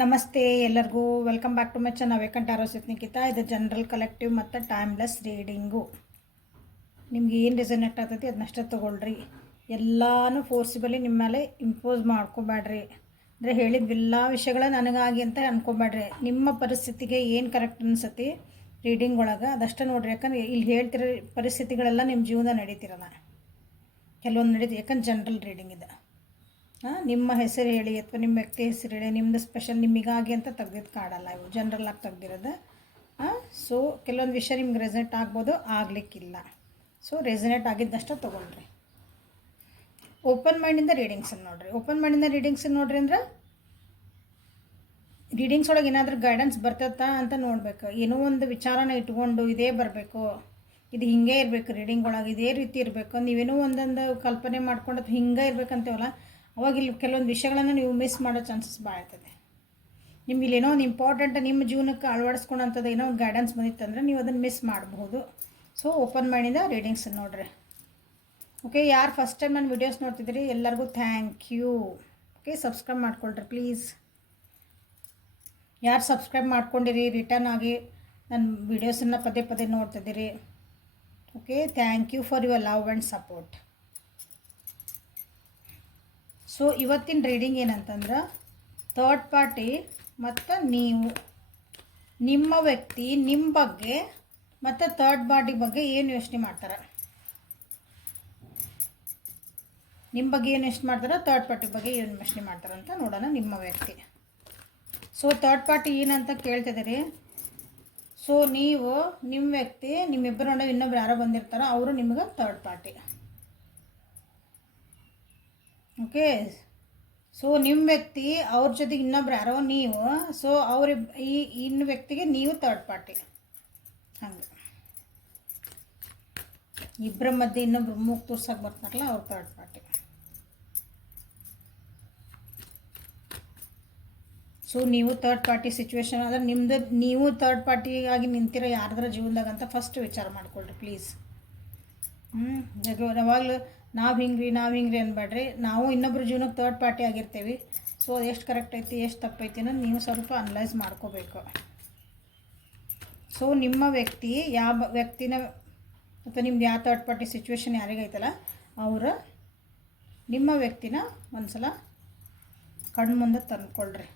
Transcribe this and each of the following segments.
ನಮಸ್ತೆ ಎಲ್ಲರಿಗೂ welcome back to my channel awakened arrows with Nikhita. ಇದು ಜನರಲ್ ಕಲೆಕ್ಟಿವ್ ಮತ್ತು ಟೈಮ್ಲೆಸ್ ರೀಡಿಂಗು. ನಿಮ್ಗೆ ಏನು ರೆಸನೇಟ್ ಆಗ್ತೈತಿ ಅದನ್ನಷ್ಟೇ ತೊಗೊಳ್ರಿ. ಎಲ್ಲನೂ ಫೋರ್ಸಿಬಲಿ ನಿಮ್ಮ ಮೇಲೆ ಇಂಪೋಸ್ ಮಾಡ್ಕೋಬೇಡ್ರಿ. ಅಂದರೆ ಹೇಳಿದ ಎಲ್ಲ ವಿಷಯಗಳ ನನಗಾಗಿ ಅಂತ ಅನ್ಕೋಬೇಡ್ರಿ. ನಿಮ್ಮ ಪರಿಸ್ಥಿತಿಗೆ ಏನು ಕರೆಕ್ಟ್ ಅನಿಸತಿ ರೀಡಿಂಗ್ ಒಳಗೆ ಅದಷ್ಟೇ ನೋಡಿರಿ. ಯಾಕಂದ್ರೆ ಇಲ್ಲಿ ಹೇಳ್ತಿರೋ ಪರಿಸ್ಥಿತಿಗಳೆಲ್ಲ ನಿಮ್ಮ ಜೀವನ ನಡೀತಿರಲ್ಲ, ಕೆಲವೊಂದು ನಡೀತಿ. ಯಾಕಂದ್ರೆ ಜನರಲ್ ರೀಡಿಂಗ್ ಇದೆ. ನಿಮ್ಮ ಹೆಸರು ಹೇಳಿ ಅಥವಾ ನಿಮ್ಮ ವ್ಯಕ್ತಿ ಹೆಸರು ಹೇಳಿ, ನಿಮ್ಮದು ಸ್ಪೆಷಲ್ ನಿಮಗಾಗಿ ಅಂತ ತೆಗ್ದಿದ್ದು ಕಾಡಲ್ಲ, ಇವು ಜನರಲ್ ಆಗಿ ತೆಗ್ದಿರೋದು. ಸೊ ಕೆಲವೊಂದು ವಿಷಯ ನಿಮ್ಗೆ ರೆಸನೇಟ್ ಆಗ್ಬೋದು, ಆಗಲಿಕ್ಕಿಲ್ಲ. ಸೊ ರೆಸನೇಟ್ ಆಗಿದ್ದಷ್ಟೇ ತೊಗೊಳ್ರಿ. ಓಪನ್ ಮೈಂಡಿಂದ ರೀಡಿಂಗ್ಸನ್ನು ನೋಡಿರಿ. ಓಪನ್ ಮೈಂಡಿಂದ ರೀಡಿಂಗ್ಸನ್ನು ನೋಡಿರಿ ಅಂದ್ರೆ ರೀಡಿಂಗ್ಸ್ ಒಳಗೆ ಏನಾದರೂ ಗೈಡೆನ್ಸ್ ಬರ್ತೈತಾ ಅಂತ ನೋಡಬೇಕು. ಏನೋ ಒಂದು ವಿಚಾರನ ಇಟ್ಕೊಂಡು ಇದೇ ಬರಬೇಕು, ಇದು ಹಿಂಗೆ ಇರಬೇಕು, ರೀಡಿಂಗ್ ಒಳಗೆ ಇದೇ ರೀತಿ ಇರಬೇಕು, ನೀವೇನೋ ಒಂದೊಂದು ಕಲ್ಪನೆ ಮಾಡ್ಕೊಂಡು ಅದು ಹಿಂಗೆ ಇರ್ಬೇಕಂತೇವಲ್ಲ, ಅವಾಗ ಇಲ್ಲಿ ಕೆಲವೊಂದು ವಿಷಯಗಳನ್ನು ನೀವು ಮಿಸ್ ಮಾಡೋ ಚಾನ್ಸಸ್ ಭಾಳ ಇರ್ತದೆ. ನಿಮ್ಗೆ ಇಲ್ಲಿ ಏನೋ ಒಂದು ಇಂಪಾರ್ಟೆಂಟ್ ನಿಮ್ಮ ಜೀವನಕ್ಕೆ ಅಳವಡಿಸ್ಕೊಳಂಥದ್ದು ಏನೋ ಒಂದು ಗೈಡೆನ್ಸ್ ಬಂದಿತ್ತಂದ್ರೆ ನೀವು ಅದನ್ನು ಮಿಸ್ ಮಾಡಬಹುದು. ಸೊ ಓಪನ್ ಮೈಂಡಿಂದ ರೀಡಿಂಗ್ಸ್ ನೋಡಿರಿ. ಓಕೆ, ಯಾರು ಫಸ್ಟ್ ಟೈಮ್ ನನ್ನ ವೀಡಿಯೋಸ್ ನೋಡ್ತಿದ್ದೀರಿ ಎಲ್ಲರಿಗೂ ಥ್ಯಾಂಕ್ ಯು. ಓಕೆ, ಸಬ್ಸ್ಕ್ರೈಬ್ ಮಾಡ್ಕೊಳ್ರಿ ಪ್ಲೀಸ್. ಯಾರು ಸಬ್ಸ್ಕ್ರೈಬ್ ಮಾಡ್ಕೊಂಡಿರಿ ರಿಟರ್ನ್ ಆಗಿ ನನ್ನ ವೀಡಿಯೋಸನ್ನು ಪದೇ ಪದೇ ನೋಡ್ತಿದ್ದೀರಿ, okay, thank you for your love and support. So ಇವತ್ತಿನ ರೀಡಿಂಗ್ ಏನಂತಂದ್ರೆ ಥರ್ಡ್ ಪಾರ್ಟಿ ಮತ್ತು ನೀವು, ನಿಮ್ಮ ವ್ಯಕ್ತಿ ನಿಮ್ಮ ಬಗ್ಗೆ ಮತ್ತು ಥರ್ಡ್ ಪಾರ್ಟಿ ಬಗ್ಗೆ ಏನು ಯೋಚನೆ ಮಾಡ್ತಾರೆ, ನಿಮ್ಮ ಬಗ್ಗೆ ಏನು ಯೋಚನೆ ಮಾಡ್ತಾರೆ, ಥರ್ಡ್ ಪಾರ್ಟಿ ಬಗ್ಗೆ ಏನು ಯೋಚನೆ ಮಾಡ್ತಾರೆ ಅಂತ ನೋಡೋಣ. ನಿಮ್ಮ ವ್ಯಕ್ತಿ. ಸೊ ಥರ್ಡ್ ಪಾರ್ಟಿ ಏನಂತ ಕೇಳ್ತಿದ್ದೀರಿ. ಸೊ ನೀವು ನಿಮ್ಮ ವ್ಯಕ್ತಿ ನಿಮ್ಮಿಬ್ಬರು ನೋಡೋ ಇನ್ನೊಬ್ರು ಯಾರೋ ಬಂದಿರ್ತಾರೋ ಅವರು ನಿಮಗೆ ಥರ್ಡ್ ಪಾರ್ಟಿ. ಓಕೆ, ಸೊ ನಿಮ್ಮ ವ್ಯಕ್ತಿ ಅವ್ರ ಜೊತೆಗೆ ಇನ್ನೊಬ್ರು ಯಾರೋ ನೀವು, ಸೊ ಈ ಇನ್ನು ವ್ಯಕ್ತಿಗೆ ನೀವು ಥರ್ಡ್ ಪಾರ್ಟಿ. ಹಂಗೆ ಇಬ್ಬರ ಮಧ್ಯೆ ಇನ್ನೊಬ್ರು ಮೂಗು ತೋರ್ಸಕ್ಕೆ ಬರ್ತಾರಲ್ಲ ಅವ್ರು ಥರ್ಡ್ ಪಾರ್ಟಿ. ಸೊ ನೀವು ಥರ್ಡ್ ಪಾರ್ಟಿ ಸಿಚುವೇಶನ್ ಆದರೆ ನಿಮ್ಮದು, ನೀವು ಥರ್ಡ್ ಪಾರ್ಟಿಯಾಗಿ ನಿಂತಿರೋ ಯಾರ್ದಾರ ಜೀವನದಾಗ ಅಂತ ಫಸ್ಟ್ ವಿಚಾರ ಮಾಡ್ಕೊಳ್ರಿ ಪ್ಲೀಸ್. ಯಾವಾಗಲೂ ನಾವು ಹಿಂಗ್ರಿ ಅನ್ಬೇಡ್ರಿ. ನಾವು ಇನ್ನೊಬ್ರು ಜೀವನಕ್ಕೆ ಥರ್ಡ್ ಪಾರ್ಟಿ ಆಗಿರ್ತೀವಿ. ಸೊ ಅದು ಎಷ್ಟು ಕರೆಕ್ಟ್ ಐತಿ ಎಷ್ಟು ತಪ್ಪೈತಿ ಅನ್ನೋದು ನೀವು ಸ್ವಲ್ಪ ಅನಲೈಸ್ ಮಾಡ್ಕೋಬೇಕು. ಸೊ ನಿಮ್ಮ ವ್ಯಕ್ತಿ ಯಾವ ವ್ಯಕ್ತಿನ ಅಥವಾ ನಿಮ್ದು ಯಾವ ಥರ್ಡ್ ಪಾರ್ಟಿ ಸಿಚುವೇಶನ್ ಯಾರಿಗೈತಲ್ಲ ಅವರು ನಿಮ್ಮ ವ್ಯಕ್ತಿನ ಒಂದು ಸಲ ಕಣ್ಣು ಮುಂದೆ ತಂದ್ಕೊಳ್ರಿ.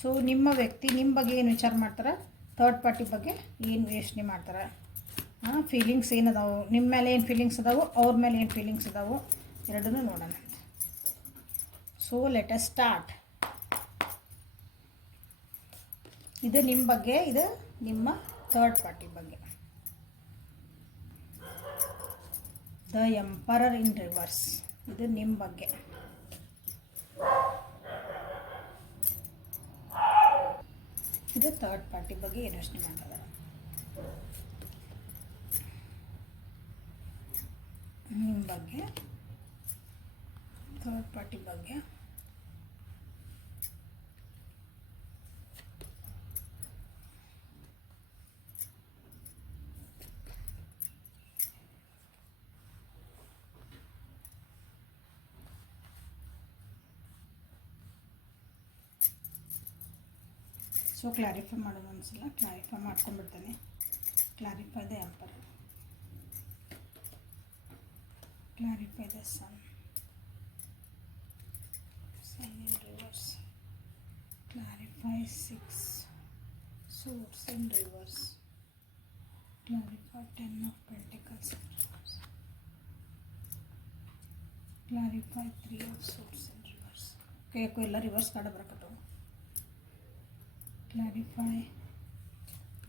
ಸೊ ನಿಮ್ಮ ವ್ಯಕ್ತಿ ನಿಮ್ಮ ಬಗ್ಗೆ ಏನು ವಿಚಾರ ಮಾಡ್ತಾರೆ, ಥರ್ಡ್ ಪಾರ್ಟಿ ಬಗ್ಗೆ ಏನು ಯೋಚನೆ ಮಾಡ್ತಾರೆ, ಫೀಲಿಂಗ್ಸ್ ಏನದಾವು, ನಿಮ್ಮ ಮೇಲೆ ಏನು ಫೀಲಿಂಗ್ಸ್ ಅದಾವು, ಅವ್ರ ಮೇಲೆ ಏನು ಫೀಲಿಂಗ್ಸ್ ಅದಾವು, ಎರಡನ್ನೂ ನೋಡೋಣ. So let us start. ಇದು ನಿಮ್ಮ ಬಗ್ಗೆ, ಇದು ನಿಮ್ಮ ಥರ್ಡ್ ಪಾರ್ಟಿ ಬಗ್ಗೆ. ದ ಎಂಪರರ್ ಇನ್ ರಿವರ್ಸ್, ಇದು ನಿಮ್ಮ ಬಗ್ಗೆ. ಇದು ಥರ್ಡ್ ಪಾರ್ಟಿ ಬಗ್ಗೆ ಏನು ಯೋಚನೆ ಮಾಡ್ತಾರೆ. ನಿಮ್ಮ ಬಗ್ಗೆ, ಥರ್ಡ್ ಪಾರ್ಟಿ ಬಗ್ಗೆ. ಸೊ ಕ್ಲಾರಿಫೈ ಮಾಡೋದು ಒಂದ್ಸಲ ಕ್ಲಾರಿಫೈ ಮಾಡ್ಕೊಂಡ್ಬಿಡ್ತಾನೆ. Clarify the emperor, clarify the sun in reverse, clarify 6 swords in reverse, clarify 10 of pentacles in reverse, clarify 3 of swords in reverse. Okay, ko ella reverse card barakatu. Clarify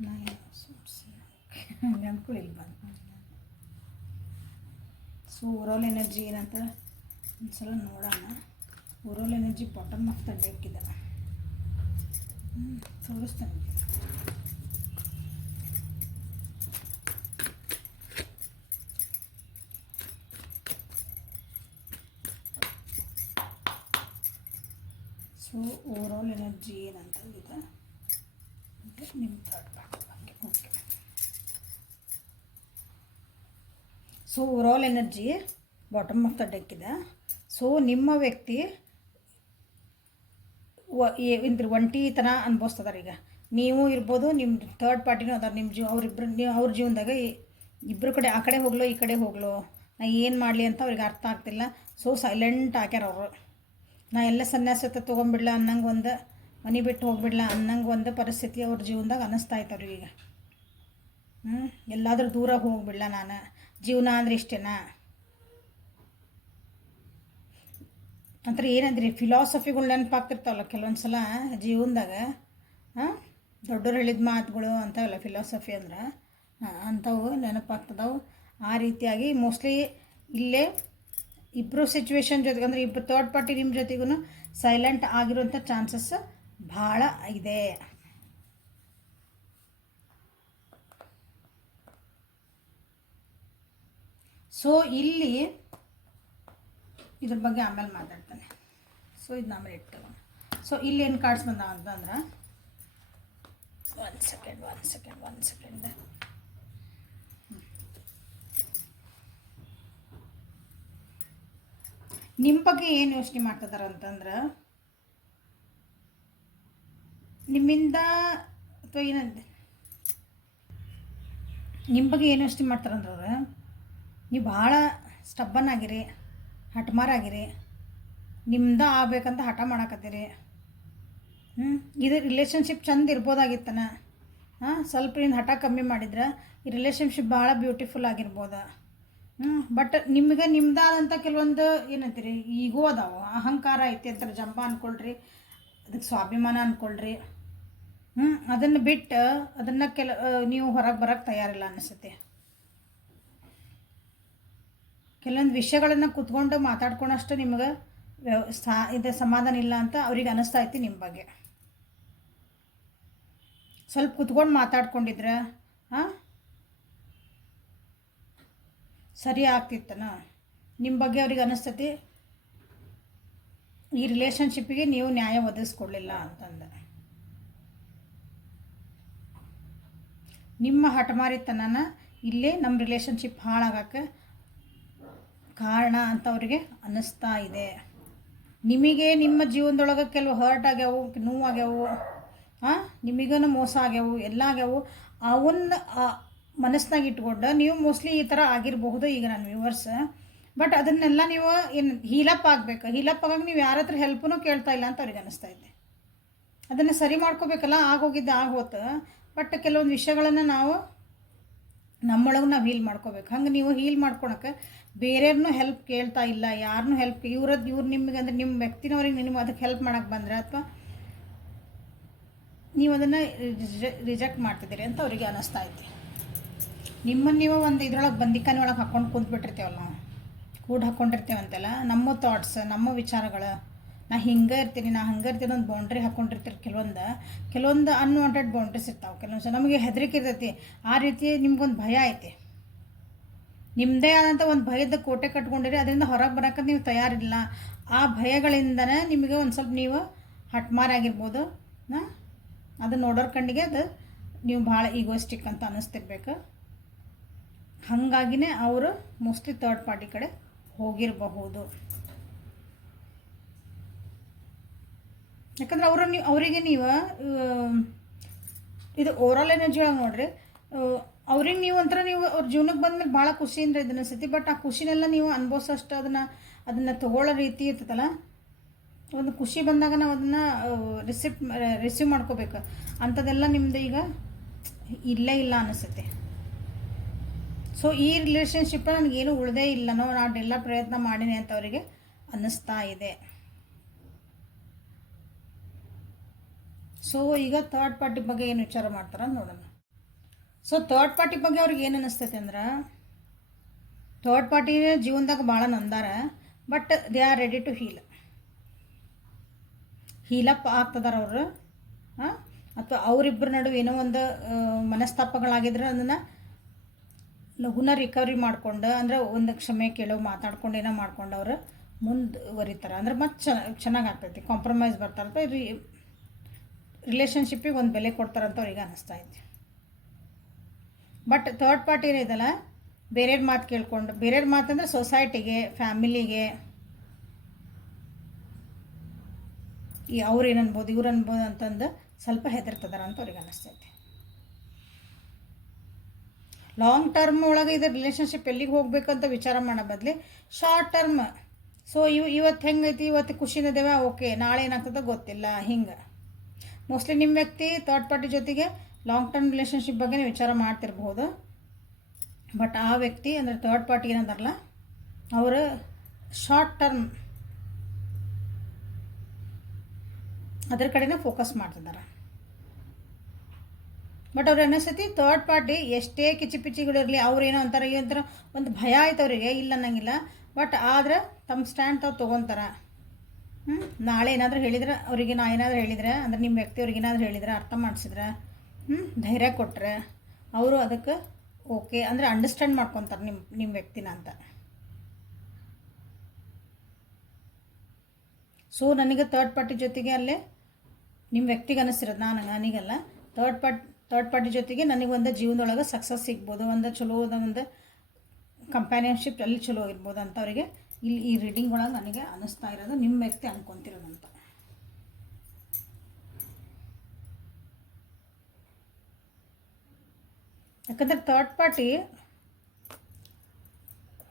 9 of swords. namku illi bantu. So overall energy ಏನಂತ ಒಂದ್ಸಲ ನೋಡೋಣ. Overall energy bottom of the deck ಇದೆ, ತೋರಿಸ್ತಾನೆ. So overall energy ಏನಂತಂದಿದೆ ಅಂದರೆ ನಿಮ್ಮ third party ಬಗ್ಗೆ. Okay, so overall energy bottom of the deck ಇದೆ. So so ನಿಮ್ಮ ವ್ಯಕ್ತಿ ಇಂದ್ರ ಒಂಟಿತನ ಅನ್ಭವಿಸ್ತದಾರ. ಈಗ ನೀವು ಇರ್ಬೋದು, ನಿಮ್ಮ ಥರ್ಡ್ ಪಾರ್ಟಿನೂ ಅದಾರ ನಿಮ್ಮ ಅವರಿಬ್ಬರು ಅವ್ರ ಜೀವನದಾಗ ಇಬ್ಬರು ಕಡೆ, ಆ ಕಡೆ ಹೋಗ್ಲೋ ಈ ಕಡೆ ಹೋಗ್ಲೋ, ನಾ ಏನು ಮಾಡಲಿ ಅಂತ ಅವ್ರಿಗೆ ಅರ್ಥ ಆಗ್ತಿಲ್ಲ. ಸೊ ಸೈಲೆಂಟ್ ಆಗ್ಯಾರ ಅವರು. ನಾ ಎಲ್ಲ ಸನ್ಯಾಸತೆ ತೊಗೊಂಬಿಡ್ಲ ಅನ್ನಂಗೆ ಒಂದು, ಮನೆ ಬಿಟ್ಟು ಹೋಗ್ಬಿಡ್ಲ ಅನ್ನಂಗೆ ಒಂದು ಪರಿಸ್ಥಿತಿ ಅವ್ರ ಜೀವನದಾಗ ಅನ್ನಿಸ್ತಾ ಇತ್ತು ಅವ್ರಿಗೆ. ಈಗ ಎಲ್ಲಾದರೂ ದೂರ ಹೋಗ್ಬಿಡ್ಲ ನಾನು, ಜೀವನ ಅಂದರೆ ಇಷ್ಟೇನಾ ಅಂತಾರೆ. ಏನಂದ್ರಿ ಫಿಲಾಸಫಿಗಳು ನೆನಪಾಗ್ತಿರ್ತಾವಲ್ಲ ಕೆಲವೊಂದು ಸಲ ಜೀವನದಾಗ. ದೊಡ್ಡವ್ರು ಹೇಳಿದ ಮಾತುಗಳು ಅಂಥವಲ್ಲ ಫಿಲಾಸಫಿ ಅಂದ್ರೆ, ಅಂಥವು ನೆನಪಾಗ್ತದವು. ಆ ರೀತಿಯಾಗಿ ಮೋಸ್ಟ್ಲಿ ಇಲ್ಲೇ ಇಬ್ಬರು ಸಿಚುವೇಶನ್ ಜೊತೆಗೆ, ಅಂದರೆ ಇಬ್ಬರು ಥರ್ಡ್ ಪಾರ್ಟಿ ನಿಮ್ಮ ಜೊತೆಗೂ ಸೈಲೆಂಟ್ ಆಗಿರುವಂಥ ಚಾನ್ಸಸ್ ಭಾಳ ಇದೆ. ಸೊ ಇಲ್ಲಿ ಇದ್ರ ಬಗ್ಗೆ ಆಮೇಲೆ ಮಾತಾಡ್ತಾನೆ. ಸೊ ಇದು ಆಮೇಲೆ ಇಟ್ಟು. ಸೊ ಇಲ್ಲಿ ಏನು ಕಾರ್ಡ್ಸ್ ಬಂದಾವ ಅಂತಂದ್ರೆ, ಒಂದು ಸೆಕೆಂಡ್ ನಿಮ್ಮ ಬಗ್ಗೆ ಏನು ಯೋಚನೆ ಮಾಡ್ತಿದಾರ ಅಂತಂದ್ರೆ, ನಿಮ್ಮಿಂದ ಅಥವಾ ಏನಂತೆ ನಿಮ್ಮ ಬಗ್ಗೆ ಏನು ಯೋಚನೆ ಮಾಡ್ತಾರಂದ್ರೆ ಅವ್ರು, ನೀವು ಭಾಳ ಸ್ಟಬ್ಬನ್ ಆಗಿರಿ, ಹಠಮಾರಾಗಿರಿ, ನಿಮ್ದ ಆಗ್ಬೇಕಂತ ಹಠ ಮಾಡಾಕತ್ತೀರಿ. ಇದು ರಿಲೇಷನ್ಶಿಪ್ ಚಂದ ಇರ್ಬೋದಾಗಿತ್ತನ. ಸ್ವಲ್ಪ ನಿನ್ನ ಹಠ ಕಮ್ಮಿ ಮಾಡಿದ್ರೆ ಈ ರಿಲೇಷನ್ಶಿಪ್ ಭಾಳ ಬ್ಯೂಟಿಫುಲ್ ಆಗಿರ್ಬೋದು. ಬಟ್ ನಿಮ್ಗೆ ನಿಮ್ದಾದಂಥ ಕೆಲವೊಂದು ಏನಂತೀರಿ ಈಗೋ ಅದಾವ, ಅಹಂಕಾರ ಐತಿ ಅಂತಾರೆ, ಜಂಬ ಅಂದ್ಕೊಳ್ರಿ, ಅದಕ್ಕೆ ಸ್ವಾಭಿಮಾನ ಅಂದ್ಕೊಳ್ರಿ. ಅದನ್ನು ಬಿಟ್ಟು ಅದನ್ನು ನೀವು ಹೊರಗೆ ಬರೋಕ್ಕೆ ತಯಾರಿಲ್ಲ ಅನಿಸುತ್ತೆ. ಕೆಲವೊಂದು ವಿಷಯಗಳನ್ನು ಕೂತ್ಕೊಂಡು ಮಾತಾಡ್ಕೊಳಷ್ಟು ನಿಮ್ಗೆ ಇದು ಸಮಾಧಾನ ಇಲ್ಲ ಅಂತ ಅವ್ರಿಗೆ ಅನ್ನಿಸ್ತಾ ಐತಿ. ನಿಮ್ಮ ಬಗ್ಗೆ ಸ್ವಲ್ಪ ಕೂತ್ಕೊಂಡು ಮಾತಾಡ್ಕೊಂಡಿದ್ರೆ ಸರಿ ಆಗ್ತಿತ್ತನ. ನಿಮ್ಮ ಬಗ್ಗೆ ಅವ್ರಿಗೆ ಅನ್ನಿಸ್ತೈತಿ ಈ ರಿಲೇಷನ್ಶಿಪ್ಪಿಗೆ ನೀವು ನ್ಯಾಯ ಒದಗಿಸ್ಕೊಡ್ಲಿಲ್ಲ ಅಂತಂದು. ನಿಮ್ಮ ಹಠಮಾರಿತನನ ಇಲ್ಲೇ ನಮ್ಮ ರಿಲೇಷನ್ಶಿಪ್ ಹಾಳಾಗಕ್ಕೆ ಕಾರಣ ಅಂತ ಅವ್ರಿಗೆ ಅನ್ನಿಸ್ತಾ ಇದೆ. ನಿಮಗೆ ನಿಮ್ಮ ಜೀವನದೊಳಗೆ ಕೆಲವು ಹರ್ಟ್ ಆಗ್ಯಾವು, ನೋವಾಗ್ಯಾವು, ನಿಮಗೇನು ಮೋಸ ಆಗ್ಯಾವು, ಎಲ್ಲ ಆಗ್ಯಾವು. ಅವನ್ನ ಮನಸ್ಸಿನಾಗ ಇಟ್ಕೊಂಡು ನೀವು ಮೋಸ್ಟ್ಲಿ ಈ ಥರ ಆಗಿರಬಹುದು ಈಗ ನನ್ನ ವ್ಯೂವರ್ಸ್. ಬಟ್ ಅದನ್ನೆಲ್ಲ ನೀವು ಏನು ಹೀಲಪ್ ಆಗಬೇಕು. ಹೀಲಪ್ ಆಗಾಗ ನೀವು ಯಾರ ಹತ್ರ ಹೆಲ್ಪೂ ಕೇಳ್ತಾ ಇಲ್ಲ ಅಂತ ಅವ್ರಿಗೆ ಅನ್ನಿಸ್ತಾ ಇದೆ. ಅದನ್ನು ಸರಿ ಮಾಡ್ಕೋಬೇಕಲ್ಲ, ಆಗೋಗಿದ್ದು ಆಗೋತು. ಬಟ್ ಕೆಲವೊಂದು ವಿಷಯಗಳನ್ನು ನಾವು ನಮ್ಮೊಳಗೆ ನಾವು ಹೀಲ್ ಮಾಡ್ಕೋಬೇಕು. ಹಂಗೆ ನೀವು ಹೀಲ್ ಮಾಡ್ಕೊಳಕ್ಕೆ ಬೇರೆಯವ್ರನ್ನೂ ಹೆಲ್ಪ್ ಕೇಳ್ತಾ ಇಲ್ಲ, ಯಾರನ್ನೂ ಹೆಲ್ಪ್ ಇವ್ರು ನಿಮಗೆ ಅಂದರೆ ನಿಮ್ಮ ವ್ಯಕ್ತಿನವ್ರಿಗೆ ನೀವು ಅದಕ್ಕೆ ಹೆಲ್ಪ್ ಮಾಡೋಕ್ಕೆ ಬಂದರೆ ಅಥವಾ ನೀವು ಅದನ್ನು ರಿಜೆಕ್ಟ್ ಮಾಡ್ತಿದ್ದೀರಿ ಅಂತ ಅವರಿಗೆ ಅನ್ನಿಸ್ತಾ ಐತಿ. ನಿಮ್ಮನ್ನು ನೀವು ಒಂದು ಇದ್ರೊಳಗೆ ಬಂದಿಕಾನೆ ಒಳಗೆ ಹಾಕ್ಕೊಂಡು ಕೂತ್ಬಿಟ್ಟಿರ್ತೇವಲ್ಲ, ನಾವು ಕೂಡ ಹಾಕ್ಕೊಂಡಿರ್ತೇವಂತೆಲ್ಲ ನಮ್ಮ ಥಾಟ್ಸ್, ನಮ್ಮ ವಿಚಾರಗಳು. ನಾ ಹಿಂಗೆ ಇರ್ತೀನಿ, ನಾ ಹಂಗೆ ಇರ್ತೀನಿ ಒಂದು ಬೌಂಡ್ರಿ ಹಾಕ್ಕೊಂಡಿರ್ತೀರಿ. ಕೆಲವೊಂದು ಅನ್ವಾಂಟೆಡ್ ಬೌಂಡ್ರೀಸ್ ಇರ್ತಾವೆ. ಕೆಲವೊಂದು ನಮಗೆ ಹೆದರಿಕೆ ಇರ್ತೈತಿ. ಆ ರೀತಿ ನಿಮ್ಗೊಂದು ಭಯ ಐತಿ, ನಿಮ್ಮದೇ ಆದಂಥ ಒಂದು ಭಯದ ಕೋಟೆ ಕಟ್ಕೊಂಡಿರಿ. ಅದರಿಂದ ಹೊರಗೆ ಬರೋಕ್ಕೆ ನೀವು ತಯಾರಿಲ್ಲ. ಆ ಭಯಗಳಿಂದನೇ ನಿಮಗೆ ಒಂದು ಸ್ವಲ್ಪ ನೀವು ಹಠಮಾರಾಗಿರ್ಬೋದು. ಅದು ನೋಡೋರ ಕಣ್ಣಿಗೆ ಅದು ನೀವು ಭಾಳ ಈಗೋಸ್ಟಿಕ್ ಅಂತ ಅನ್ನಿಸ್ತಿರ್ಬೇಕು. ಹಾಗಾಗಿನೇ ಅವರು ಮೋಸ್ಟ್ಲಿ ಥರ್ಡ್ ಪಾರ್ಟಿ ಕಡೆ ಹೋಗಿರಬಹುದು. ಯಾಕಂದ್ರೆ ಅವರಿಗೆ ನೀವು ಇದು ಓವರಾಲ್ ಎನರ್ಜಿ ಒಳಗೆ ನೋಡ್ರಿ, ಅವ್ರಿಗೆ ನೀವು ಒಂಥರ ನೀವು ಅವ್ರ ಜೀವನಕ್ಕೆ ಬಂದ್ಮೇಲೆ ಭಾಳ ಖುಷಿಯಿಂದ ಇದು ಅನಿಸ್ತೈತಿ. ಬಟ್ ಆ ಖುಷಿನೆಲ್ಲ ನೀವು ಅನುಭವಿಸೋಷ್ಟು ಅದನ್ನು ತಗೊಳ್ಳೋ ರೀತಿ ಇರ್ತೈತಲ್ಲ, ಒಂದು ಖುಷಿ ಬಂದಾಗ ನಾವು ಅದನ್ನು ರಿಸೀವ್ ಮಾಡ್ಕೋಬೇಕು. ಅಂಥದ್ದೆಲ್ಲ ನಿಮ್ಮದು ಈಗ ಇಲ್ಲೇ ಇಲ್ಲ ಅನಿಸುತ್ತೆ. ಸೊ ಈ ರಿಲೇಷನ್ಶಿಪ್ ನನಗೇನು ಉಳಿದೇ ಇಲ್ಲನೋ, ನಾನೆಲ್ಲ ಪ್ರಯತ್ನ ಮಾಡೀನಿ ಅಂತ ಅವರಿಗೆ ಅನ್ನಿಸ್ತಾ ಇದೆ. ಸೊ ಈಗ ಥರ್ಡ್ ಪಾರ್ಟಿ ಬಗ್ಗೆ ಏನು ವಿಚಾರ ಮಾಡ್ತಾರ ನೋಡೋಣ. ಸೊ ಥರ್ಡ್ ಪಾರ್ಟಿ ಬಗ್ಗೆ ಅವ್ರಿಗೆ ಏನು ಅನ್ನಿಸ್ತೈತೆ ಅಂದ್ರೆ, ಥರ್ಡ್ ಪಾರ್ಟಿ ಜೀವನದಾಗ ಭಾಳ ನಂದಾರ. But they are ready to help ಆಗ್ತದಾರ ಅವರು. ಅಥವಾ ಅವರಿಬ್ಬರ ನಡುವೆ ಏನೋ ಒಂದು ಮನಸ್ತಾಪಗಳಾಗಿದ್ರೆ ಅದನ್ನು ಲಘುನ ರಿಕವರಿ ಮಾಡ್ಕೊಂಡು, ಅಂದರೆ ಒಂದು ಕ್ಷಮೆ ಕೇಳೋ ಮಾತಾಡ್ಕೊಂಡು ಏನೋ ಮಾಡ್ಕೊಂಡು ಅವರು ಮುಂದುವರಿತಾರೆ. ಅಂದರೆ ಮತ್ತೆ ಚೆನ್ನಾಗಿ ಆಗ್ತೈತಿ, ಕಾಂಪ್ರಮೈಸ್ ಬರ್ತಾರಂತ, ರಿಲೇಷನ್ಶಿಪ್ಪಿಗೆ ಒಂದು ಬೆಲೆ ಕೊಡ್ತಾರಂತ ಅವ್ರಿಗೆ ಅನ್ನಿಸ್ತಾ ಐತಿ. ಬಟ್ ಥರ್ಡ್ ಪಾರ್ಟಿ ಏನಿದೆಲ್ಲ ಬೇರೆಯವ್ರ ಮಾತು ಕೇಳ್ಕೊಂಡು, ಬೇರೆಯವ್ರ ಮಾತಂದರೆ ಸೊಸೈಟಿಗೆ, ಫ್ಯಾಮಿಲಿಗೆ, ಅವ್ರು ಏನು ಅನ್ಬೋದು ಇವ್ರು ಅನ್ಬೋದು ಅಂತಂದು ಸ್ವಲ್ಪ ಹೆದರ್ತದಾರ ಅಂತ ಅವ್ರಿಗೆ ಅನ್ನಿಸ್ತೈತಿ. ಲಾಂಗ್ ಟರ್ಮ್ ಒಳಗೆ ಇದು ರಿಲೇಷನ್ಶಿಪ್ ಎಲ್ಲಿಗೆ ಹೋಗ್ಬೇಕಂತ ವಿಚಾರ ಮಾಡೋ ಬದಲಿ ಶಾರ್ಟ್ ಟರ್ಮ್. ಸೊ ಇವತ್ತು ಹೆಂಗೈತಿ, ಇವತ್ತು ಖುಷಿನದೇವ, ಓಕೆ, ನಾಳೆ ಏನಾಗ್ತದೆ ಗೊತ್ತಿಲ್ಲ. ಹಿಂಗೆ ಮೋಸ್ಟ್ಲಿ ನಿಮ್ಮ ವ್ಯಕ್ತಿ ಥರ್ಡ್ ಪಾರ್ಟಿ ಜೊತೆಗೆ ಲಾಂಗ್ ಟರ್ಮ್ ರಿಲೇಷನ್ಶಿಪ್ ಬಗ್ಗೆ ವಿಚಾರ ಮಾಡ್ತಿರ್ಬೋದು. ಬಟ್ ಆ ವ್ಯಕ್ತಿ ಅಂದರೆ ಥರ್ಡ್ ಪಾರ್ಟಿ ಏನಂತಾರಲ್ಲ, ಅವರು ಶಾರ್ಟ್ ಟರ್ಮ್ ಅದ್ರ ಕಡೆನೇ ಫೋಕಸ್ ಮಾಡ್ತಿದ್ದಾರೆ. ಬಟ್ ಅವ್ರು ಅನ್ನಿಸ್ತೈತಿ ಥರ್ಡ್ ಪಾರ್ಟಿ ಎಷ್ಟೇ ಕಿಚಿಪಿಚಿಗಳಿರಲಿ, ಅವ್ರೇನೋ ಅಂತಾರೆ ಒಂಥರ ಒಂದು ಭಯ ಆಯ್ತು ಅವರಿಗೆ, ಇಲ್ಲ ಅನ್ನಂಗಿಲ್ಲ. ಬಟ್ ಆದ್ರೆ ತಮ್ಮ ಸ್ಟ್ಯಾಂಡ್ ತಾವು ತೊಗೊತಾರೆ. ನಾಳೆ ಏನಾದರೂ ಹೇಳಿದ್ರೆ ಅವರಿಗೆ, ನಾ ಏನಾದರೂ ಹೇಳಿದ್ರೆ ಅಂದರೆ ನಿಮ್ಮ ವ್ಯಕ್ತಿ ಅವ್ರಿಗೆ ಏನಾದರೂ ಹೇಳಿದ್ರೆ, ಅರ್ಥ ಮಾಡಿಸಿದ್ರೆ, ಧೈರ್ಯ ಕೊಟ್ಟರೆ ಅವರು ಅದಕ್ಕೆ ಓಕೆ ಅಂದರೆ ಅಂಡರ್ಸ್ಟ್ಯಾಂಡ್ ಮಾಡ್ಕೊತಾರೆ ನಿಮ್ಮ ವ್ಯಕ್ತಿನ ಅಂತ. ಸೊ ನನಗೆ ಥರ್ಡ್ ಪಾರ್ಟಿ ಜೊತೆಗೆ ಅಲ್ಲೇ ನಿಮ್ಮ ವ್ಯಕ್ತಿಗೆ ಅನ್ನಿಸ್ತಿರೋದು, ನನಗಲ್ಲ, ಥರ್ಡ್ ಪಾರ್ಟಿ ಜೊತೆಗೆ ನನಗೆ ಒಂದು ಜೀವನದೊಳಗೆ ಸಕ್ಸಸ್ ಸಿಗ್ಬೋದು, ಒಂದು ಚಲೋ ಒಂದು ಕಂಪ್ಯಾನಿಯನ್ಶಿಪ್ ಅಲ್ಲಿ ಚಲೋ ಇರ್ಬೋದು ಅಂತ ಅವರಿಗೆ ಇಲ್ಲಿ ಈ ರೀಡಿಂಗ್ ಒಳಗೆ ನನಗೆ ಅನ್ನಿಸ್ತಾ ಇರೋದು, ನಿಮ್ಮ ವ್ಯಕ್ತಿ ಅನ್ಕೊತಿರೋದಂತ. ಯಾಕಂದರೆ ಥರ್ಡ್ ಪಾರ್ಟಿ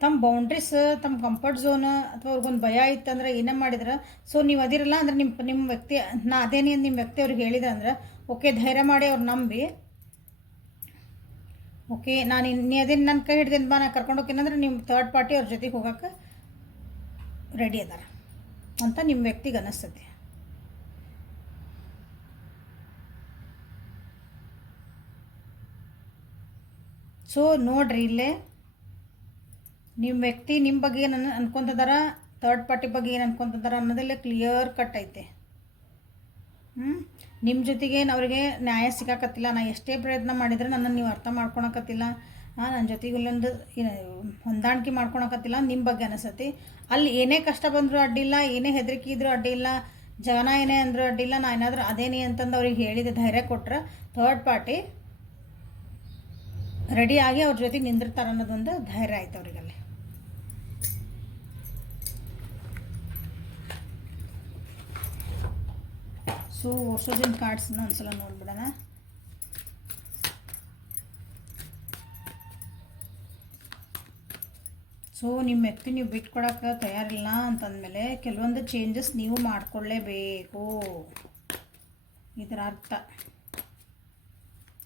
ತಮ್ಮ ಬೌಂಡ್ರೀಸ್, ತಮ್ಮ ಕಂಫರ್ಟ್ ಝೋನ್ ಅಥವಾ ಅವ್ರಿಗೊಂದು ಭಯ ಇತ್ತಂದ್ರೆ ಏನೇ ಮಾಡಿದ್ರೆ, ಸೊ ನೀವು ಅದಿರಲ್ಲ ಅಂದರೆ ನಿಮ್ಮ ವ್ಯಕ್ತಿ, ನಾ ಅದೇನೇ ನಿಮ್ಮ ವ್ಯಕ್ತಿ ಅವ್ರಿಗೆ ಹೇಳಿದೆ ಅಂದ್ರೆ ಓಕೆ, ಧೈರ್ಯ ಮಾಡಿ ಅವ್ರು ನಂಬಿ, ಓಕೆ ನಾನು ನೀ ಅದೇನು ನನ್ನ ಕೈ ಹಿಡ್ದೇನು ಬಾ, ನಾ ಕರ್ಕೊಂಡು ಹೋಗ್ತೀನಂದ್ರೆ ನಿಮ್ಮ ಥರ್ಡ್ ಪಾರ್ಟಿ ಅವ್ರ ಜೊತೆಗೆ ಹೋಗೋಕ್ಕೆ ರೆಡಿ ಅದಾರ ಅಂತ ನಿಮ್ಮ ವ್ಯಕ್ತಿಗೆ ಅನ್ನಿಸ್ತೈತಿ. ಸೊ ನೋಡ್ರಿ, ಇಲ್ಲೇ ನಿಮ್ಮ ವ್ಯಕ್ತಿ ನಿಮ್ಮ ಬಗ್ಗೆ ಏನು ಅನ್ಕೊತಿದಾರ, ಥರ್ಡ್ ಪಾರ್ಟಿ ಬಗ್ಗೆ ಏನು ಅನ್ಕೊತಿದಾರ ಅನ್ನೋದೆಲ್ಲ ಕ್ಲಿಯರ್ ಕಟ್ ಐತೆ. ನಿಮ್ಮ ಜೊತೆಗೇನು ಅವರಿಗೆ ನ್ಯಾಯ ಸಿಗಾಕತ್ತಿಲ್ಲ, ನಾ ಎಷ್ಟೇ ಪ್ರಯತ್ನ ಮಾಡಿದರೆ ನನ್ನನ್ನು ನೀವು ಅರ್ಥ ಮಾಡ್ಕೊಳಕತ್ತಿಲ್ಲ, ನನ್ನ ಜೊತೆಗೆ ಇಲ್ಲೊಂದು ಹೊಂದಾಣಿಕೆ ಮಾಡ್ಕೊಳಕತ್ತಿಲ್ಲ ನಿಮ್ಮ ಬಗ್ಗೆ ಅನಿಸತಿ. ಅಲ್ಲಿ ಏನೇ ಕಷ್ಟ ಬಂದರೂ ಅಡ್ಡಿಲ್ಲ, ಏನೇ ಹೆದರಿಕೆ ಇದ್ರೂ ಅಡ್ಡಿಲ್ಲ, ಜನ ಏನೇ ಅಂದರೂ ಅಡ್ಡಿಲ್ಲ, ನಾ ಏನಾದರೂ ಅದೇನೇ ಅಂತಂದು ಅವ್ರಿಗೆ ಹೇಳಿದ ಧೈರ್ಯ ಕೊಟ್ಟರೆ ಥರ್ಡ್ ಪಾರ್ಟಿ ರೆಡಿಯಾಗಿ ಅವ್ರ ಜೊತೆಗೆ ನಿಂದಿರ್ತಾರೆ ಅನ್ನೋದೊಂದು ಧೈರ್ಯ ಆಯ್ತು ಅವರಿಗಲ್ಲಿ. ಸೊ ವರ್ಷದಿನ ಕಾರ್ಡ್ಸ್ನ ಒಂದ್ಸಲ ನೋಡ್ಬಿಡೋಣ. ಸೊ ನಿಮ್ಮ ವ್ಯಕ್ತಿ ನೀವು ಬಿಟ್ಕೊಡೋಕೆ ತಯಾರಿಲ್ಲ ಅಂತಂದಮೇಲೆ ಕೆಲವೊಂದು ಚೇಂಜಸ್ ನೀವು ಮಾಡಿಕೊಳ್ಳೇಬೇಕು, ಇದರ ಅರ್ಥ.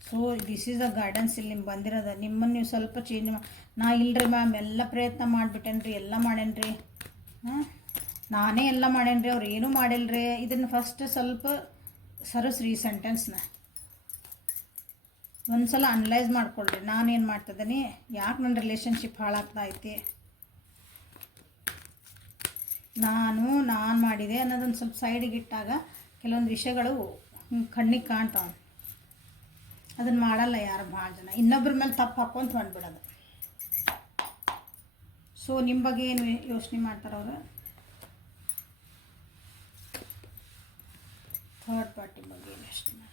So this is a guidance ಇಲ್ಲಿ ನಿಮ್ಗೆ ಬಂದಿರೋದು. ನಿಮ್ಮನ್ನು ನೀವು ಸ್ವಲ್ಪ ಚೇಂಜ್ ನಾ ಇಲ್ಲರಿ ಮ್ಯಾಮ್, ಎಲ್ಲ ಪ್ರಯತ್ನ ಮಾಡಿಬಿಟ್ಟೇನ್ರಿ, ಎಲ್ಲ ಮಾಡೇನ್ರಿ, ನಾನೇ ಎಲ್ಲ ಮಾಡೇನ್ರಿ, ಅವ್ರು ಏನೂ ಮಾಡಿಲ್ರಿ. ಇದನ್ನು ಫಸ್ಟ್ ಸ್ವಲ್ಪ ಸರಿಸ್ರಿ ಈ ಸೆಂಟೆನ್ಸ್ನ, ಒಂದು ಸಲ ಅನಲೈಸ್ ಮಾಡ್ಕೊಳ್ರಿ. ನಾನೇನು ಮಾಡ್ತಿದ್ದೀನಿ, ಯಾಕೆ ನನ್ನ ರಿಲೇಷನ್ಶಿಪ್ ಹಾಳಾಗ್ತಾ ಐತಿ, ನಾನು ಮಾಡಿದೆ ಅನ್ನೋದೊಂದು ಸ್ವಲ್ಪ ಸೈಡಿಗೆ ಇಟ್ಟಾಗ ಕೆಲವೊಂದು ವಿಷಯಗಳು ಕಣ್ಣಿಗೆ ಕಾಣ್ತಾವೆ. ಅದನ್ನು ಮಾಡಲ್ಲ ಯಾರು, ಭಾಳ ಜನ ಇನ್ನೊಬ್ಬರ ಮೇಲೆ ತಪ್ಪು ಹಾಕ್ಕೊಂತ ಹೊಂಟ್ಬಿಡೋದು. ಸೊ ನಿಮ್ಮ ಬಗ್ಗೆ ಏನು ಯೋಚನೆ ಮಾಡ್ತಾರೆ ಅವರು, ಥರ್ಡ್ ಪಾರ್ಟಿ ಬಗ್ಗೆ ಏನು ಯೋಚನೆ ಮಾಡ್ತಾರೆ.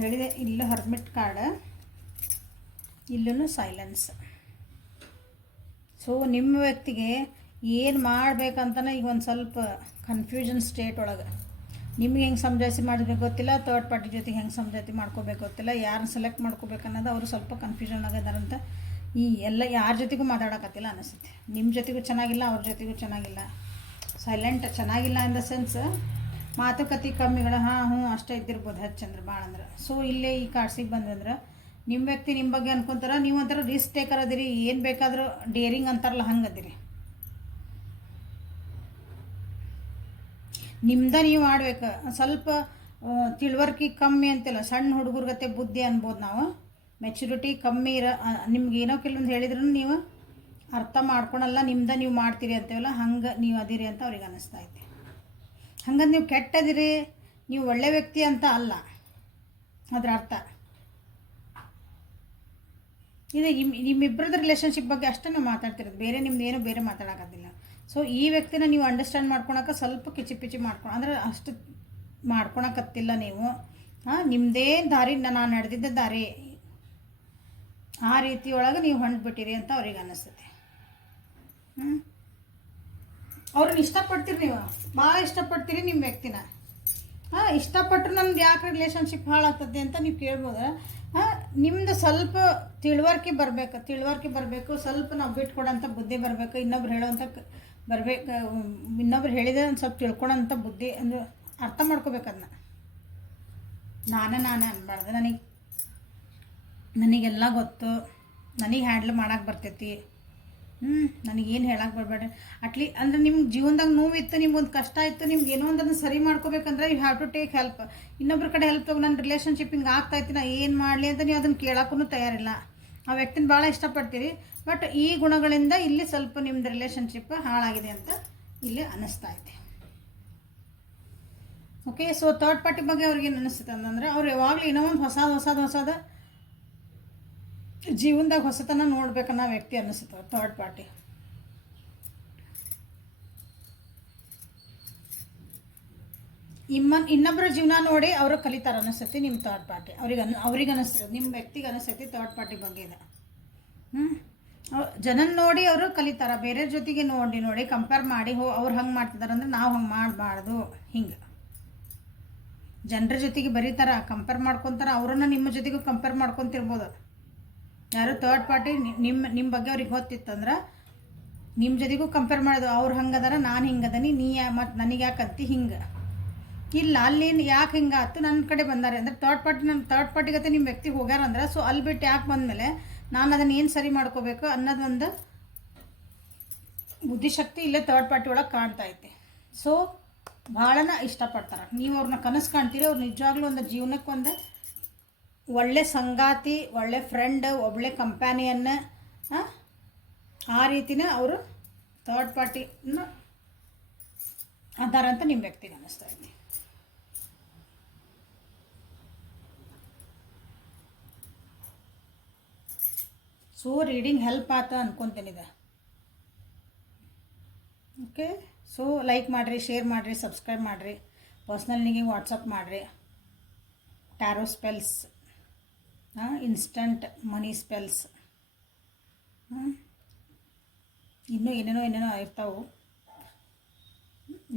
ಹೇಳಿದೆ ಇಲ್ಲೂ ಹರ್ಮಿಟ್ ಕಾರ್ಡ್, ಇಲ್ಲೂ ಸೈಲೆನ್ಸ್. ಸೊ ನಿಮ್ಮ ವ್ಯಕ್ತಿಗೆ ಏನು ಮಾಡಬೇಕಂತನೇ ಈಗ ಒಂದು ಸ್ವಲ್ಪ ಕನ್ಫ್ಯೂಷನ್ ಸ್ಟೇಟ್ ಒಳಗೆ, ನಿಮ್ಗೆ ಹೆಂಗೆ ಸಮಜಾಯಿಸಿ ಮಾಡಬೇಕು ಗೊತ್ತಿಲ್ಲ, ಥರ್ಡ್ ಪಾರ್ಟಿ ಜೊತೆಗೆ ಹೆಂಗೆ ಸಮಜಾಯಿತಿ ಮಾಡ್ಕೋಬೇಕು ಗೊತ್ತಿಲ್ಲ, ಯಾರನ್ನ ಸೆಲೆಕ್ಟ್ ಮಾಡ್ಕೋಬೇಕು ಅನ್ನೋದು ಅವರು ಸ್ವಲ್ಪ ಕನ್ಫ್ಯೂಷನ್ ಆಗಿದಾರಂತ. ಈ ಎಲ್ಲ ಯಾರ ಜೊತೆಗೂ ಮಾತಾಡೋಕತ್ತಿಲ್ಲ ಅನಿಸುತ್ತೆ. ನಿಮ್ಮ ಜೊತೆಗೂ ಚೆನ್ನಾಗಿಲ್ಲ, ಅವ್ರ ಜೊತೆಗೂ ಚೆನ್ನಾಗಿಲ್ಲ, ಸೈಲೆಂಟ್, ಚೆನ್ನಾಗಿಲ್ಲ ಇನ್ ದ ಸೆನ್ಸ್ ಮಾತುಕತೆ ಕಮ್ಮಿಗಳು, ಹಾಂ ಹ್ಞೂ ಅಷ್ಟೇ ಇದ್ದಿರ್ಬೋದು ಹೆಚ್ಚಂದ್ರೆ ಭಾಳ ಅಂದ್ರೆ. ಸೊ ಇಲ್ಲೇ ಈ ಕಾರ್ಡ್ಸಿಗೆ ಬಂದಂದ್ರೆ ನಿಮ್ಮ ವ್ಯಕ್ತಿ ನಿಮ್ಮ ಬಗ್ಗೆ ಅನ್ಕೊತಾರ, ನೀವು ಒಂಥರ ರಿಸ್ಕ್ ಟೇಕರ್ ಅದಿರಿ, ಏನು ಬೇಕಾದರೂ ಡೇರಿಂಗ್ ಅಂತಾರಲ್ಲ ಹಂಗೆ ಅದಿರಿ. ನಿಮ್ದ ನೀವು ಮಾಡ್ಬೇಕು. ಸ್ವಲ್ಪ ತಿಳುವಳಿಕೆ ಕಮ್ಮಿ ಅಂತಿಲ್ಲ, ಸಣ್ಣ ಹುಡುಗರ್ಗತ್ತೆ ಬುದ್ಧಿ ಅನ್ಬೋದು ನಾವು, ಮೆಚುರಿಟಿ ಕಮ್ಮಿ ನಿಮ್ಗೆ ಏನೋ ಕೆಲವೊಂದು ಹೇಳಿದ್ರು ನೀವು ಅರ್ಥ ಮಾಡ್ಕೊಳಲ್ಲ, ನಿಮ್ದ ನೀವು ಮಾಡ್ತೀರಿ ಅಂತೇವಲ್ಲ ಹಂಗೆ ನೀವು ಅದಿರಿ ಅಂತ ಅವ್ರಿಗೆ ಅನ್ನಿಸ್ತಾ ಐತೆ. ಹಂಗಂದು ನೀವು ಕೆಟ್ಟದಿರಿ, ನೀವು ಒಳ್ಳೆ ವ್ಯಕ್ತಿ ಅಂತ ಅಲ್ಲ ಅದ್ರ ಅರ್ಥ. ಇದು ನಿಮ್ಮಿಬ್ಬರದ್ದು ರಿಲೇಷನ್ಶಿಪ್ ಬಗ್ಗೆ ಅಷ್ಟೇ ನಾವು ಮಾತಾಡ್ತಿರೋದು, ಬೇರೆ ನಿಮ್ದೇನು ಬೇರೆ ಮಾತಾಡೋಕ್ಕಾಗಿಲ್ಲ. ಸೊ ಈ ವ್ಯಕ್ತಿನ ನೀವು ಅಂಡರ್ಸ್ಟ್ಯಾಂಡ್ ಮಾಡ್ಕೊಳಕ್ಕೆ ಸ್ವಲ್ಪ ಕಿಚಿ ಪಿಚಿ ಅಂದ್ರೆ ಅಷ್ಟು ಮಾಡ್ಕೊಳಕತ್ತಿಲ್ಲ ನೀವು. ನಿಮ್ಮದೇ ದಾರಿ, ನಾನು ನಡೆದಿದ್ದ ದಾರಿ ಆ ರೀತಿಯೊಳಗೆ ನೀವು ಹೊಂಟ್ಬಿಟ್ಟಿರಿ ಅಂತ ಅವ್ರಿಗೆ ಅನ್ನಿಸ್ತೈತಿ. ಅವ್ರನ್ನ ಇಷ್ಟಪಡ್ತೀರಿ, ನೀವು ಭಾಳ ಇಷ್ಟಪಡ್ತೀರಿ ನಿಮ್ಮ ವ್ಯಕ್ತಿನ. ಇಷ್ಟಪಟ್ಟರು ನಮ್ಗೆ ಯಾಕೆ ರಿಲೇಷನ್ಶಿಪ್ ಹಾಳಾಗ್ತದೆ ಅಂತ ನೀವು ಕೇಳ್ಬೋದು. ನಿಮ್ಮದು ಸ್ವಲ್ಪ ತಿಳುವಳಿಕೆ ಬರಬೇಕು, ಸ್ವಲ್ಪ ನಾವು ಬಿಟ್ಕೊಡೋಂಥ ಬುದ್ಧಿ ಬರಬೇಕು, ಇನ್ನೊಬ್ರು ಹೇಳೋವಂಥ ಬರಬೇಕು, ಇನ್ನೊಬ್ರು ಹೇಳಿದ್ರೆ ಒಂದು ಸ್ವಲ್ಪ ತಿಳ್ಕೊಳೋಂಥ ಬುದ್ಧಿ ಅಂದರೆ ಅರ್ಥ ಮಾಡ್ಕೋಬೇಕು. ಅದನ್ನ ನಾನೇ ಅನ್ಬಾರ್ದು. ನನಗೆಲ್ಲ ಗೊತ್ತು, ನನಗೆ ಹ್ಯಾಂಡ್ಲ್ ಮಾಡೋಕೆ ಬರ್ತೈತಿ, ನನಗೇನು ಹೇಳಕ್ಕೆ ಬರಬೇಡ್ರಿ. ಅಂದರೆ ನಿಮ್ಗೆ ಜೀವನದಾಗ ನೋವಿತ್ತು, ನಿಮ್ಗೊಂದು ಕಷ್ಟ ಇತ್ತು, ನಿಮ್ಗೆ ಏನೋ ಒಂದನ್ನು ಸರಿ ಮಾಡ್ಕೋಬೇಕಂದ್ರೆ you have to take help. ಇನ್ನೊಬ್ರ ಕಡೆ ಹೆಲ್ಪ್ ತಗೋ. ನನ್ನ ರಿಲೇಷನ್ಶಿಪ್ ಹಿಂಗೆ ಆಗ್ತಾಯಿತ್ತು, ನಾ ಏನು ಮಾಡಲಿ ಅಂತ ನೀವು ಅದನ್ನು ಕೇಳೋಕ್ಕೂ ತಯಾರಿಲ್ಲ. ಆ ವ್ಯಕ್ತಿನ ಭಾಳ ಇಷ್ಟಪಡ್ತೀರಿ, ಬಟ್ ಈ ಗುಣಗಳಿಂದ ಇಲ್ಲಿ ಸ್ವಲ್ಪ ನಿಮ್ಮದು ರಿಲೇಷನ್ಶಿಪ್ ಹಾಳಾಗಿದೆ ಅಂತ ಇಲ್ಲಿ ಅನ್ನಿಸ್ತಾ ಐತೆ. ಓಕೆ, ಸೊ ಥರ್ಡ್ ಪಾರ್ಟಿ ಬಗ್ಗೆ ಅವ್ರಿಗೇನು ಅನ್ನಿಸ್ತದೆ ಅಂತಂದರೆ, ಅವ್ರು ಯಾವಾಗಲೂ ಏನೋ ಒಂದು ಹೊಸದ ಜೀವನದಾಗ ಹೊಸತನ ನೋಡ್ಬೇಕನ್ನೋ ವ್ಯಕ್ತಿ ಅನ್ನಿಸ್ತದೆ ಥರ್ಡ್ ಪಾರ್ಟಿ. ಇನ್ನೊಬ್ಬರ ಜೀವನ ನೋಡಿ ಅವರು ಕಲಿತಾರೆ ಅನ್ನಿಸ್ತೈತಿ ನಿಮ್ಮ ಥರ್ಡ್ ಪಾರ್ಟಿ. ಅವ್ರಿಗೆ ಅನ್ನಿಸ್ತದೆ, ನಿಮ್ಮ ವ್ಯಕ್ತಿಗೆ ಅನ್ನಿಸ್ತೈತಿ ಥರ್ಡ್ ಪಾರ್ಟಿ ಬಗ್ಗೆ ಇದೆ. ಜನನ ನೋಡಿ ಅವರು ಕಲಿತಾರೆ, ಬೇರೆ ಜೊತೆಗೆ ನೋಡಿ ಕಂಪೇರ್ ಮಾಡಿ ಅವ್ರು ಹಂಗೆ ಮಾಡ್ತಿದ್ದಾರೆ ಅಂದರೆ ನಾವು ಹಂಗೆ ಮಾಡಬಾರ್ದು. ಹಿಂಗೆ ಜನರ ಜೊತೆಗೆ ಬರೀತಾರ, ಕಂಪೇರ್ ಮಾಡ್ಕೊತಾರೆ, ಅವರನ್ನು ನಿಮ್ಮ ಜೊತೆಗೂ ಕಂಪೇರ್ ಮಾಡ್ಕೊತಿರ್ಬೋದು. ಯಾರು ಥರ್ಡ್ ಪಾರ್ಟಿ ನಿಮ್ಮ ಬಗ್ಗೆ ಅವ್ರಿಗೆ ಗೊತ್ತಿತ್ತಂದ್ರೆ ನಿಮ್ಮ ಜೊತೆಗೂ ಕಂಪೇರ್ ಮಾಡೋದು. ಅವ್ರು ಹಂಗದಾರ, ನಾನು ಹಿಂಗದನಿ, ಮತ್ತು ನನಗೆ ಯಾಕಂತಿ ಹಿಂಗೆ ಇಲ್ಲ, ಅಲ್ಲಿ ಯಾಕೆ ಹಿಂಗೆ ಆಯ್ತು ನನ್ನ ಕಡೆ ಬಂದಾರೆ ಅಂದರೆ ಥರ್ಡ್ ಪಾರ್ಟಿ ಗತೆ ನಿಮ್ಮ ವ್ಯಕ್ತಿ ಹೋಗ್ಯಾರಂದ್ರೆ, ಸೊ ಅಲ್ಲಿ ಬಿಟ್ಟು ಯಾಕೆ ಬಂದಮೇಲೆ ನಾನು ಅದನ್ನು ಏನು ಸರಿ ಮಾಡ್ಕೋಬೇಕು ಅನ್ನೋದೊಂದು ಬುದ್ಧಿಶಕ್ತಿ ಇಲ್ಲೇ ಥರ್ಡ್ ಪಾರ್ಟಿ ಒಳಗೆ ಕಾಣ್ತಾ ಐತಿ. ಸೊ ಭಾಳನ ಇಷ್ಟಪಡ್ತಾರೆ, ನೀವು ಅವ್ರನ್ನ ಕನಸು ಕಾಣ್ತೀರಿ. ಅವ್ರು ನಿಜವಾಗ್ಲೂ ಒಂದು ಜೀವನಕ್ಕೆ ಒಂದು ಒಳ್ಳೆ ಸಂಗಾತಿ, ಒಳ್ಳೆ ಫ್ರೆಂಡ್, ಒಳ್ಳೆ ಕಂಪ್ಯಾನಿಯನ್ನ ಆ ರೀತಿನೇ ಅವರು ಥರ್ಡ್ ಪಾರ್ಟಿನ ಅದಾರ ಅಂತ ನಿಮ್ಮ ವ್ಯಕ್ತಿಗೆ ಅನ್ನಿಸ್ತಾ ಇದೆ. ಸೊ ರೀಡಿಂಗ್ ಹೆಲ್ಪ್ ಆತ ಅನ್ಕೊತೀನಿದೆ. ಓಕೆ, ಸೊ ಲೈಕ್ ಮಾಡಿರಿ, ಶೇರ್ ಮಾಡಿರಿ, ಸಬ್ಸ್ಕ್ರೈಬ್ ಮಾಡಿರಿ, ಪರ್ಸ್ನಲ್ನಿಗೆ ವಾಟ್ಸಪ್ ಮಾಡಿರಿ. Tarot spells, instant money spells, ಇನ್ನೂ ಏನೇನೋ ಇರ್ತಾವೆ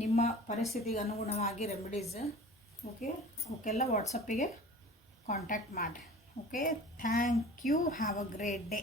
ನಿಮ್ಮ ಪರಿಸ್ಥಿತಿಗೆ ಅನುಗುಣವಾಗಿ ರೆಮಿಡೀಸ್. ಓಕೆ, ಅವಕ್ಕೆಲ್ಲ ವಾಟ್ಸಪ್ಪಿಗೆ ಕಾಂಟ್ಯಾಕ್ಟ್ ಮಾಡಿರಿ. Okay, thank you, have a great day.